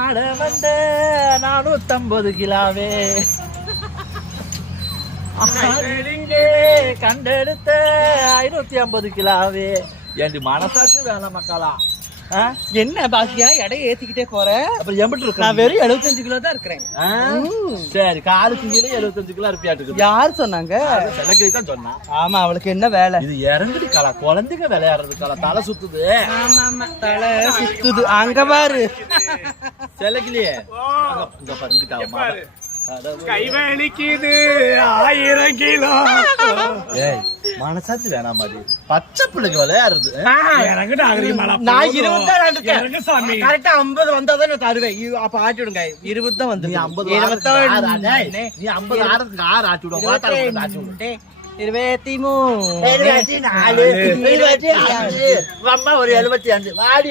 ஆட வந்த 450 கிலாவே கண்டெடுத்த 550 கிலாவே என் மனசாச்சு வேலை மக்களா. என்ன பாக்கியா எடையை ஏத்திக்கிட்டே போற? அப்புறம் எம்பிட்டு இருக்கு? நான் வெறும் 75 கிலோ தான் இருக்கிறேன். சரி, காலுக்கு கீழே 75 கிலோ இருப்பியாட்டு. யார் சொன்னாங்க? செலக்கிரி சொன்னா. ஆமா, அவளுக்கு என்ன வேலை? இது இறங்குது கலா, குழந்தைங்க விளையாடுறது கலா, தலை சுத்துது. ஆமா, தலை சுத்துது. அங்க பாரு செலக்கிலியே, இங்க பாருங்க கை வலிக்குது 1000 கிலோ. மனசாச்சு வேணாம் மாதிரி பச்சை பிள்ளைங்க விளையாடுறது. நான் 20 கரெக்டா 50 வந்தாதான் நான் தருவேன். அப்ப ஆட்டி விடுங்க. 20 தான் வந்து. நீ 50 ஆறதுக்கு 6 ஆட்டி விடுவோம். 23 24 25 ஒரு 75 வாடி